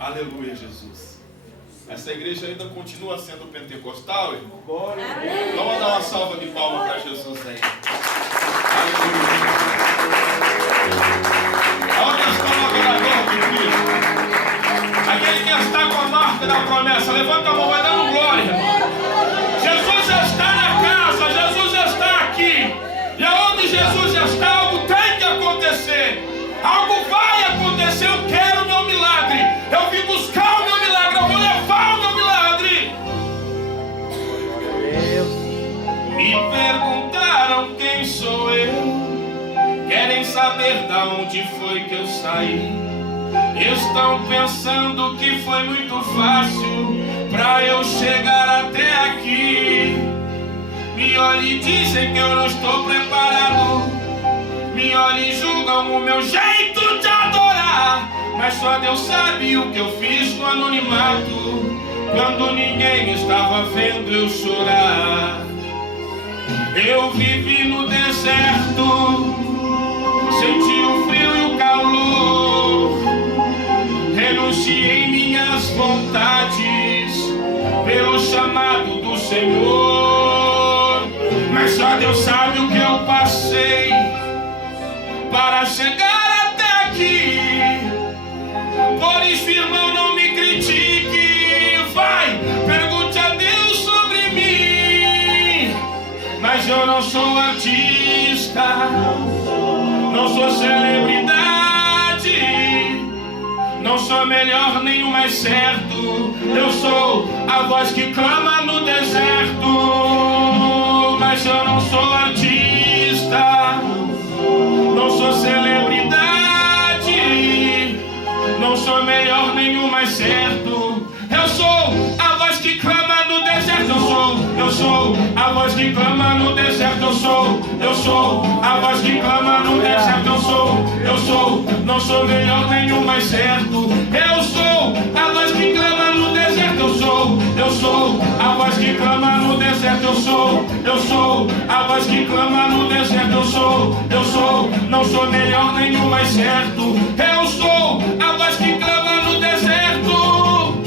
Aleluia, Jesus. Essa igreja ainda continua sendo pentecostal, irmão? Vamos dar uma salva de palmas para Jesus aí. Aleluia. Onde está o adorador de Cristo? Aquele que está com a marca da promessa. Levanta a mão, vai dando glória, irmão. Jesus já está na casa, Jesus já está aqui. E aonde Jesus já está, algo tem que acontecer. Algo vai acontecer. Eu quero o meu milagre. Eu vim buscar o meu milagre. Eu vou levar o meu milagre. Me perguntaram quem sou eu. Querem saber de onde foi que eu saí. Estão pensando que foi muito fácil pra eu chegar até aqui. Me olham e dizem que eu não estou preparado. Me olham e julgam o meu jeito de adorar. Mas só Deus sabe o que eu fiz no anonimato, quando ninguém estava vendo eu chorar. Eu vivi no deserto, senti o frio e o calor. Renunciei minhas vontades pelo chamado do Senhor. Mas só Deus sabe o que eu passei para chegar até aqui. Por isso, irmão, não me critique. Vai, pergunte a Deus sobre mim. Mas eu não sou artista, não sou celebridade, não sou melhor nem o mais certo. Eu sou a voz que clama no deserto. Mas eu não sou artista, não sou celebridade, não sou melhor nem o mais certo. Eu sou a voz que clama no deserto. Eu sou a voz que clama no deserto. Eu sou a voz que clama no deserto. Eu sou, não sou melhor nem o mais certo. Eu sou a voz que clama no deserto. Eu sou a voz que clama no deserto. Eu sou a voz que clama no deserto. Eu sou, não sou melhor nem o mais certo. Eu sou a voz que clama no deserto.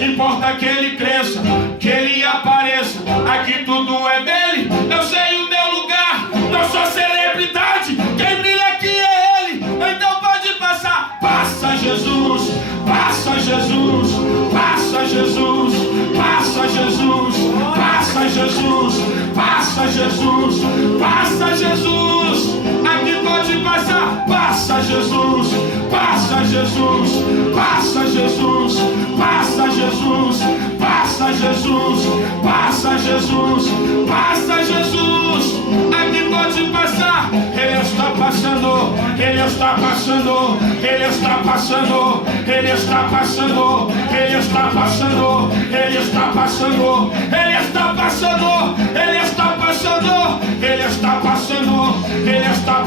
Importa que ele cresça, que ele apareça. Aqui tudo é dele, eu sei o meu lugar. Não sou celebridade, quem brilha aqui é ele. Então pode passar. Passa Jesus, passa Jesus, passa Jesus, passa Jesus, passa Jesus, passa Jesus, passa Jesus. Aqui pode passar. Passa Jesus, passa Jesus, passa Jesus, passa Jesus, passa Jesus, passa Jesus, passa Jesus. Aqui pode passar. Ele está passando, ele está passando, ele está passando, ele está passando, ele está passando, ele está passando, ele está passando, ele está passando, ele está passando, ele está passando,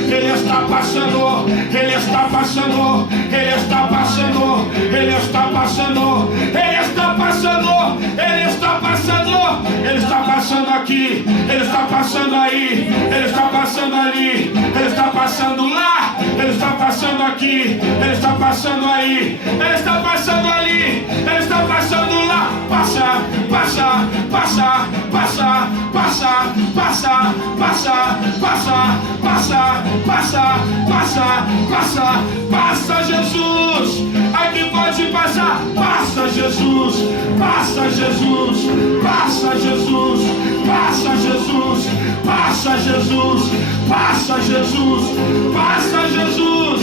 ele está passando, ele está passando, ele está passando, ele está passando, ele está passando, ele está passando, ele está passando aqui, ele está passando aí, ele está passando ali, ele está passando lá, ele está passando aqui, ele está passando aí, ele está passando ali, ele está passando lá. Passa, passa, passa, passa, passa, passa, passa, passa, passa, passa, passa, passa, passa Jesus. Aqui pode passar. Passa Jesus, passa Jesus, passa Jesus, passa Jesus, passa Jesus, passa Jesus, passa Jesus.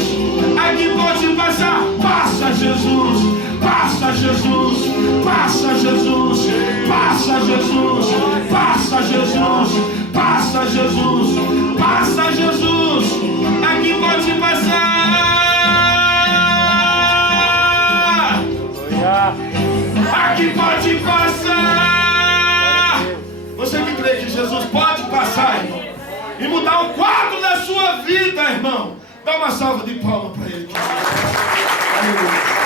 Aqui pode passar. Passa Jesus, passa Jesus, passa Jesus, passa Jesus, passa Jesus, passa Jesus, passa Jesus. Aqui pode passar. Aqui pode passar. Você que crê que Jesus pode passar, irmão, e mudar o quadro da sua vida, irmão, dá uma salva de palmas para ele. Aleluia.